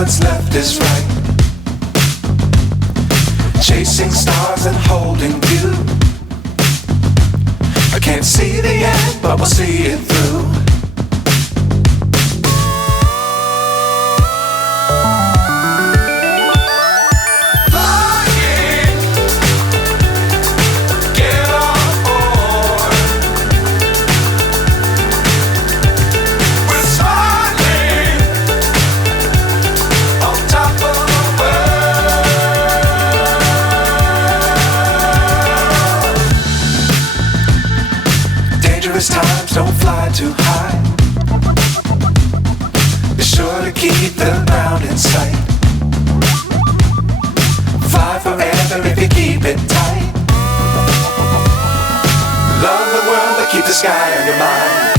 what's left is right. Chasing stars and holding you. I can't see the end, but we'll see it through. Times don't fly too high. Be sure to keep the ground in sight. Fly forever if you keep it tight. Love the world but keep the sky on your mind.